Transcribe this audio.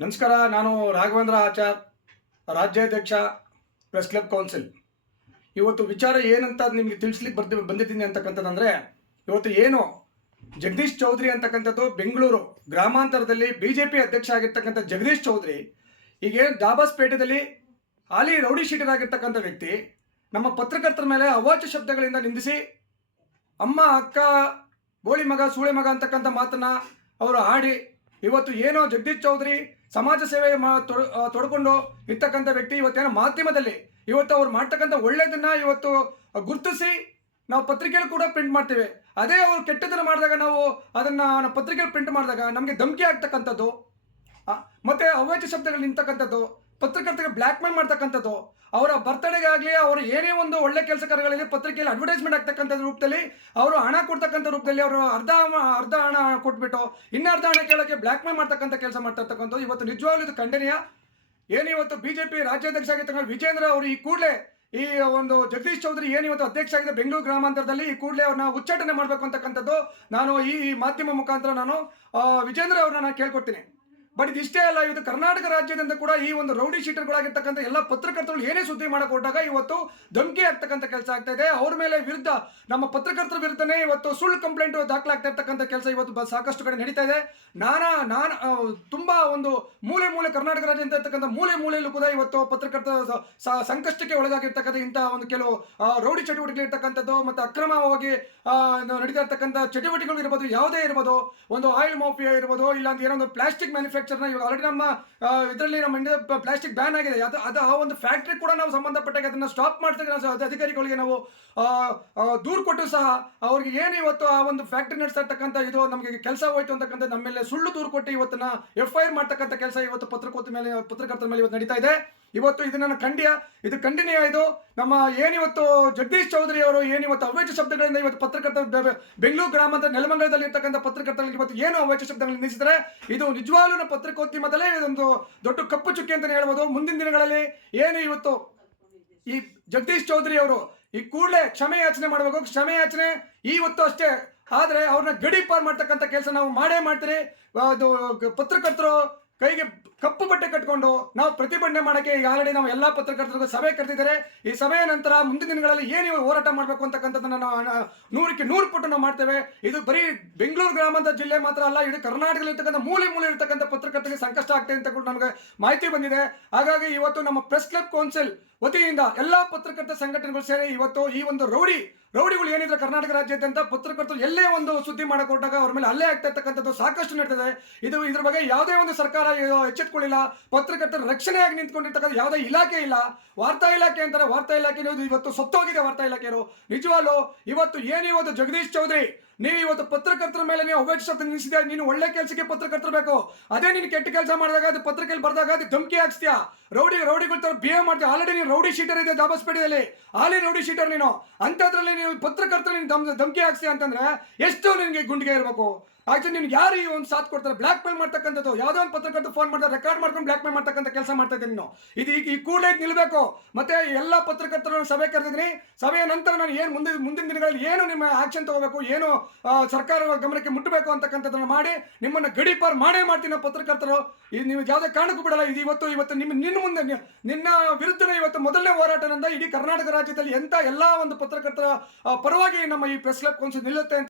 ನಮಸ್ಕಾರ, ನಾನು ರಾಘವೇಂದ್ರ ಆಚಾರ್, ರಾಜ್ಯಾಧ್ಯಕ್ಷ, ಪ್ರೆಸ್ ಕ್ಲಬ್ ಕೌನ್ಸಿಲ್. ಇವತ್ತು ವಿಚಾರ ಏನಂತ ನಿಮಗೆ ತಿಳಿಸ್ಲಿಕ್ಕೆ ಬರ್ತೀವಿ ಬಂದಿದ್ದೀನಿ ಅಂತಕ್ಕಂಥದ್ದಂದರೆ, ಇವತ್ತು ಏನು ಜಗದೀಶ್ ಚೌಧರಿ ಅಂತಕ್ಕಂಥದ್ದು ಬೆಂಗಳೂರು ಗ್ರಾಮಾಂತರದಲ್ಲಿ ಬಿ ಜೆ ಪಿ ಅಧ್ಯಕ್ಷ ಆಗಿರ್ತಕ್ಕಂಥ ಜಗದೀಶ್ ಚೌಧರಿ ಈಗೇನು ದಾಬಾಸ್ಪೇಟೆದಲ್ಲಿ ಹಾಲಿ ರೌಡಿ ಶೀಟರ್ ಆಗಿರ್ತಕ್ಕಂಥ ವ್ಯಕ್ತಿ, ನಮ್ಮ ಪತ್ರಕರ್ತರ ಮೇಲೆ ಅವಾಚ್ಯ ಶಬ್ದಗಳಿಂದ ನಿಂದಿಸಿ, ಅಮ್ಮ, ಅಕ್ಕ, ಬೋಳಿ ಮಗ, ಸೂಳೆ ಮಗ ಅಂತಕ್ಕಂಥ ಮಾತನ್ನ ಅವರು ಆಡಿ ಇವತ್ತು ಏನೋ ಜಗದೀಶ್ ಚೌಧರಿ ಸಮಾಜ ಸೇವೆ ಮಾ ತೊಡ- ತೊಡ್ಕೊಂಡು ಇರ್ತಕ್ಕಂಥ ವ್ಯಕ್ತಿ ಇವತ್ತೇನೋ ಮಾಧ್ಯಮದಲ್ಲಿ ಇವತ್ತು ಅವ್ರು ಮಾಡ್ತಕ್ಕಂಥ ಒಳ್ಳೆಯದನ್ನು ಇವತ್ತು ಗುರುತಿಸಿ ನಾವು ಪತ್ರಿಕೆಯಲ್ಲಿ ಕೂಡ ಪ್ರಿಂಟ್ ಮಾಡ್ತೇವೆ. ಅದೇ ಅವರು ಕೆಟ್ಟದನ್ನ ಮಾಡಿದಾಗ ನಾವು ಅದನ್ನ ಪತ್ರಿಕೆಯಲ್ಲಿ ಪ್ರಿಂಟ್ ಮಾಡಿದಾಗ ನಮಗೆ ಧಮಕಿ ಆಗ್ತಕ್ಕಂಥದ್ದು ಮತ್ತು ಅವಾಚ್ಯ ಶಬ್ದಗಳು ನಿಂತಕ್ಕಂಥದ್ದು ಪತ್ರಕರ್ತರಿಗೆ ಬ್ಲ್ಯಾಕ್ ಮೇಲ್ ಮಾಡ್ತಕ್ಕಂಥದ್ದು, ಅವರ ಬರ್ತಡೆಗೆ ಆಗಲಿ ಅವರು ಏನೇ ಒಂದು ಒಳ್ಳೆ ಕೆಲಸ ಕಾರ್ಯಗಳಲ್ಲಿ ಪತ್ರಿಕೆಯಲ್ಲಿ ಅಡ್ವರ್ಟೈಸ್ಮೆಂಟ್ ಆಗ್ತಕ್ಕಂಥ ರೂಪದಲ್ಲಿ, ಅವರು ಹಣ ಕೊಡ್ತಕ್ಕಂಥ ರೂಪದಲ್ಲಿ ಅವರು ಅರ್ಧ ಅರ್ಧ ಹಣ ಕೊಟ್ಬಿಟ್ಟು, ಇನ್ನ ಅರ್ಧ ಹಣ ಕೇಳೋಕ್ಕೆ ಬ್ಲ್ಯಾಕ್ ಮೇಲ್ ಮಾಡ್ತಕ್ಕಂಥ ಕೆಲಸ ಮಾಡ್ತಕ್ಕಂಥದ್ದು. ಇವತ್ತು ನಿಜವಾಗ್ಲೂ ಇದು ಖಂಡನೀಯ. ಏನು ಇವತ್ತು ಪಿ ರಾಜ್ಯಾಧ್ಯಕ್ಷ ಆಗಿರ್ತಕ್ಕಂಥ ವಿಜೇಂದ್ರ ಅವರು ಈ ಕೂಡಲೇ ಈ ಒಂದು ಜಗದೀಶ್ ಚೌಧರಿ ಏನು ಇವತ್ತು ಅಧ್ಯಕ್ಷ ಆಗಿದೆ ಬೆಂಗಳೂರು ಗ್ರಾಮಾಂತರದಲ್ಲಿ, ಈ ಕೂಡಲೇ ಅವ್ರನ್ನ ಉಚ್ಚಾಟನೆ ಮಾಡಬೇಕು ಅಂತಕ್ಕಂಥದ್ದು, ನಾನು ಈ ಮಾಧ್ಯಮ ಮುಖಾಂತರ ನಾನು ವಿಜೇಂದ್ರ ಅವ್ರನ್ನ ನಾನು ಕೇಳ್ಕೊಡ್ತೀನಿ. ಬಟ್ ಇದಿಷ್ಟೇ ಅಲ್ಲ ಇದು ಕರ್ನಾಟಕ ರಾಜ್ಯದಿಂದ ಕೂಡ ಈ ಒಂದು ರೌಡಿ ಶೀಟರ್ಗಳಾಗಿರ್ತಕ್ಕಂಥ ಎಲ್ಲ ಪತ್ರಕರ್ತರು ಏನೇ ಸುದ್ದಿ ಮಾಡಕ್ ಹೊರಟಾಗ ಇವತ್ತು ಧಮಕಿ ಆಗ್ತಕ್ಕಂಥ ಕೆಲಸ ಆಗ್ತಾ ಇದೆ. ಅವ್ರ ಮೇಲೆ ವಿರುದ್ಧ ನಮ್ಮ ಪತ್ರಕರ್ತರ ವಿರುದ್ಧನೇ ಇವತ್ತು ಸುಳ್ಳು ಕಂಪ್ಲೇಂಟ್ ದಾಖಲಾಗ್ತಾ ಇರ್ತಕ್ಕಂಥ ಕೆಲಸ ಇವತ್ತು ಸಾಕಷ್ಟು ಕಡೆ ನಡೀತಾ ಇದೆ. ನಾನಾ, ನಾನು ತುಂಬಾ ಒಂದು ಮೂಲೆ ಮೂಲೆ ಕರ್ನಾಟಕ ರಾಜ್ಯದಿಂದ ಇರ್ತಕ್ಕಂಥ ಮೂಲೆ ಮೂಲೆಯಲ್ಲೂ ಕೂಡ ಇವತ್ತು ಸ- ಸಂಕಷ್ಟಕ್ಕೆ ಒಳಗಾಗಿರ್ತಕ್ಕಂಥ ಇಂತಹ ಒಂದು ಕೆಲವು ರೌಡಿ ಚಟುವಟಿಕೆ ಇರ್ತಕ್ಕಂಥದ್ದು ಮತ್ತು ಅಕ್ರಮವಾಗಿ ನಡೀತಾ ಇರ್ತಕ್ಕಂಥ ಚಟುವಟಿಕೆಗಳು ಇರ್ಬೋದು, ಯಾವುದೇ ಇರ್ಬೋದು, ಒಂದು ಆಯಿಲ್ ಮಾಫಿಯಾ ಇರ್ಬೋದು ಇಲ್ಲ ಅಂತ ಏನೋ ಒಂದು ಪ್ಲಾಸ್ಟಿಕ್ ಮ್ಯಾನುಫ್ಯಾಕ್ಚರ್ನ ಇವಾಗ ಆಲ್ರೆಡಿ ನಮ್ಮ ಇದರಲ್ಲಿ ನಮ್ಮ ಇಂಡಿಯಾ ಪ್ಲಾಸ್ಟಿಕ್ ಬ್ಯಾನ್ ಆಗಿದೆ. ಅದು ಅದು ಆ ಒಂದು ಫ್ಯಾಕ್ಟ್ರಿ ಕೂಡ ನಾವು ಸಂಬಂಧಪಟ್ಟಾಗ ಅದನ್ನ ಸ್ಟಾಪ್ ಮಾಡ್ತಕ್ಕ ನಾವು ಅಧಿಕಾರಿಗಳಿಗೆ ನಾವು ದೂರು ಕೊಟ್ಟು ಸಹ ಅವ್ರಿಗೆ ಏನು ಇವತ್ತು ಆ ಒಂದು ಫ್ಯಾಕ್ಟ್ರಿ ನಡೆಸ್ತಾ ಇದು ನಮಗೆ ಕೆಲಸ ಹೋಯ್ತು ಅಂತಕ್ಕಂಥ ನಮ್ಮ ಮೇಲೆ ಸುಳ್ಳು ದೂರು ಕೊಟ್ಟು ಇವತ್ತನ್ನ ಎಫ್ ಐ ಆರ್ ಮಾಡ್ತಕ್ಕಂಥ ಕೆಲಸ ಇವತ್ತು ಪತ್ರಕರ್ತ ಮೇಲೆ, ಪತ್ರಕರ್ತರ ಮೇಲೆ ಇವತ್ತು ನಡೀತಾ ಇದೆ. ಇವತ್ತು ಇದು ನನ್ನ ಖಂಡ್ಯ, ಇದು ಖಂಡನೀಯ ಇದು. ನಮ್ಮ ಏನಿವತ್ತು ಜಗದೀಶ್ ಚೌಧರಿ ಅವರು ಏನಿವತ್ತು ಅವೈಚ ಶಬ್ದಗಳಿಂದ ಇವತ್ತು ಪತ್ರಕರ್ತ ಬೆಂಗಳೂರು ಗ್ರಾಮಾಂತರ ನೆಲಮಂಗಲದಲ್ಲಿ ಇರ್ತಕ್ಕಂಥ ಪತ್ರಕರ್ತರಿಗೆ ಇವತ್ತು ಏನು ಅವೈಚ ಶಬ್ದಗಳನ್ನು ನಿಲ್ಲಿಸಿದರೆ, ಇದು ನಿಜವಾಗ್ಲೂ ಪತ್ರಿಕೋದ್ಯಮದಲ್ಲೇ ಇದೊಂದು ದೊಡ್ಡ ಕಪ್ಪು ಚುಕ್ಕಿ ಅಂತಲೇ ಹೇಳ್ಬೋದು. ಮುಂದಿನ ದಿನಗಳಲ್ಲಿ ಏನು ಇವತ್ತು ಈ ಜಗದೀಶ್ ಚೌಧರಿ ಅವರು ಈ ಕೂಡಲೇ ಕ್ಷಮೆ ಯಾಚನೆ ಮಾಡಬೇಕು ಕ್ಷಮೆ ಯಾಚನೆ ಇವತ್ತು ಅಷ್ಟೇ. ಆದರೆ ಅವ್ರನ್ನ ಗಡಿ ಪಾರ್ ಮಾಡ್ತಕ್ಕಂಥ ಕೆಲಸ ನಾವು ಮಾಡೇ ಮಾಡ್ತೀರಿ. ಅದು ಪತ್ರಕರ್ತರು ಕೈಗೆ ಕಪ್ಪು ಬಟ್ಟೆ ಕಟ್ಕೊಂಡು ನಾವು ಪ್ರತಿಭಟನೆ ಮಾಡೋಕ್ಕೆ ಆಲ್ರೆಡಿ ನಾವು ಎಲ್ಲ ಪತ್ರಕರ್ತರಿಗೂ ಸಭೆ ಕರೆದಿದ್ದಾರೆ. ಈ ಸಭೆಯ ನಂತರ ಮುಂದಿನ ದಿನಗಳಲ್ಲಿ ಏನು ಹೋರಾಟ ಮಾಡಬೇಕು ಅಂತಕ್ಕಂಥದ್ದನ್ನು ನಾವು ನೂರಕ್ಕೆ ನೂರು ಪಟ್ಟು ನಾವು ಮಾಡ್ತೇವೆ. ಇದು ಬರೀ ಬೆಂಗಳೂರು ಗ್ರಾಮಾಂತರ ಜಿಲ್ಲೆ ಮಾತ್ರ ಅಲ್ಲ ಇದು ಕರ್ನಾಟಕದಲ್ಲಿ ಇರ್ತಕ್ಕಂಥ ಮೂಲೆ ಮೂಲೆ ಇರ್ತಕ್ಕಂಥ ಪತ್ರಕರ್ತರಿಗೆ ಸಂಕಷ್ಟ ಆಗ್ತದೆ ಅಂತ ಕೂಡ ನಮಗೆ ಮಾಹಿತಿ ಬಂದಿದೆ. ಹಾಗಾಗಿ ಇವತ್ತು ನಮ್ಮ ಪ್ರೆಸ್ ಕ್ಲಬ್ ಕೌನ್ಸಿಲ್ ವತಿಯಿಂದ ಎಲ್ಲಾ ಪತ್ರಕರ್ತ ಸಂಘಟನೆಗಳು ಸೇರಿ ಇವತ್ತು ಈ ಒಂದು ರೌಡಿ, ರೌಡಿಗಳು ಏನಿದ್ರೆ ಕರ್ನಾಟಕ ರಾಜ್ಯಾದ್ಯಂತ ಪತ್ರಕರ್ತರು ಎಲ್ಲೇ ಒಂದು ಸುದ್ದಿ ಮಾಡಿಕೊಟ್ಟಾಗ ಅವ್ರ ಮೇಲೆ ಅಲ್ಲೇ ಆಗ್ತಾ ಇರ್ತಕ್ಕಂಥದ್ದು ಸಾಕಷ್ಟು ನಡೀತದೆ ಇದು. ಇದ್ರ ಬಗ್ಗೆ ಯಾವುದೇ ಒಂದು ಸರ್ಕಾರ ಇದು ಎಚ್ಚೆತ್ಕೊಳ್ಳಿಲ್ಲ ಪತ್ರಕರ್ತರ ರಕ್ಷಣೆಯಾಗಿ ನಿಂತ್ಕೊಂಡಿರ್ತಕ್ಕಂಥ ಯಾವುದೇ ಇಲಾಖೆ ಇಲ್ಲ. ವಾರ್ತಾ ಇಲಾಖೆ ಅಂತಾರೆ, ವಾರ್ತಾ ಇಲಾಖೆ ಇವತ್ತು ಸತ್ತೋಗಿದೆ ವಾರ್ತಾ ಇಲಾಖೆಯವರು. ನಿಜವಾಗ್ಲು, ಇವತ್ತು ಏನು ಇವತ್ತು ಜಗದೀಶ್ ಚೌಧರಿ? ನೀವು ಇವತ್ತು ಪತ್ರಕರ್ತರ ಮೇಲೆ ನೀವು ಶಬ್ದ ನಿಲ್ಲಿಸಿದೆ ನೀನು ಒಳ್ಳೆ ಕೆಲಸಕ್ಕೆ ಪತ್ರಕರ್ತರು ಬೇಕು. ಅದೇ ನೀನು ಕೆಟ್ಟ ಕೆಲಸ ಮಾಡಿದಾಗ, ಅದು ಪತ್ರಿಕೆಯಲ್ಲಿ ಬರ್ದಾಗ ಅದು ಧಮಕಿ ಹಾಕ್ಸ್ತೀಯ? ರೌಡಿ, ರೌಡಿಗಳ ತರ ಬಿಹೇವ್ ಮಾಡ್ತೀಯ? ಆಲ್ರೆಡಿ ನೀನು ರೌಡಿ ಶೀಟರ್ ಇದೆ ದಾಬಸ್ಪೇಟೆಯಲ್ಲಿ ಆಲಿ ರೌಡಿ ಶೀಟರ್ ನೀನು. ಅಂಥದ್ರಲ್ಲಿ ನೀವು ಪತ್ರಕರ್ತರ ನೀನು ಧಮ್, ಧಮಕಿ ಹಾಕ್ಸ್ತೀಯ ಅಂತಂದ್ರೆ ಎಷ್ಟು ನಿನಗೆ ಗುಂಡಿಗೆ ಇರಬೇಕು. ಆಕ್ಚುಲಿ ನಿನ್ಗೆ ಯಾರು ಈ ಒಂದು ಸಾಥ್ ಕೊಡ್ತಾರೆ? ಬ್ಲಾಕ್ ಮೇಲ್ ಮಾಡ್ತಕ್ಕಂಥದ್ದು. ಯಾವುದೋ ಒಂದು ಪತ್ರಕರ್ತ ಫೋನ್ ಮಾಡ್ತಾರೆ ರೆಕಾರ್ಡ್ ಮಾಡ್ಕೊಂಡು ಬ್ಲಾಕ್ ಮೇಲ್ ಮಾಡ್ತಕ್ಕಂಥ ಕೆಲಸ ಮಾಡ್ತಾ ಇದ್ದೀನಿ ನೀನು. ಇದು ಈಗ ಈ ಕೂಡಲೇ ನಿಲ್ಲಬೇಕು ಮತ್ತೆ ಎಲ್ಲ ಪತ್ರಕರ್ತರನ್ನು ಸಭೆ ಕರೆದಿದ್ದೀನಿ. ಸಭೆಯ ನಂತರ ನಾನು ಏನು ಮುಂದೆ, ಮುಂದಿನ ದಿನಗಳಲ್ಲಿ ಏನು ನಿಮ್ಮ ಆಕ್ಷನ್ ತಗೋಬೇಕು? ಏನು ಸರ್ಕಾರ ಗಮನಕ್ಕೆ ಮುಟ್ಟಬೇಕು ಅಂತಕ್ಕಂಥದ್ದನ್ನು ಮಾಡಿ ನಿಮ್ಮನ್ನು ಗಡಿಪಾರ್ ಮಾಡೇ ಮಾಡ್ತೀನಿ ಪತ್ರಕರ್ತರು ಇದು ನೀವು ಯಾವುದೇ ಕಾರಣಕ್ಕೂ ಬಿಡಲ್ಲ, ಇದು ಇವತ್ತು ಇವತ್ತು ನಿಮ್ಮ, ನಿನ್ನ ಮುಂದೆ ನಿನ್ನ ವಿರುದ್ಧನೇ ಇವತ್ತು ಮೊದಲನೇ ಹೋರಾಟದಿಂದ ಇಡೀ ಕರ್ನಾಟಕ ರಾಜ್ಯದಲ್ಲಿ ಎಂತ ಎಲ್ಲ ಒಂದು ಪತ್ರಕರ್ತರ ಪರವಾಗಿ ನಮ್ಮ ಈ ಪ್ರೆಸ್ ಕ್ಲಬ್ ಕೌನ್ಸಿಲ್ ನಿಲ್ಲುತ್ತೆ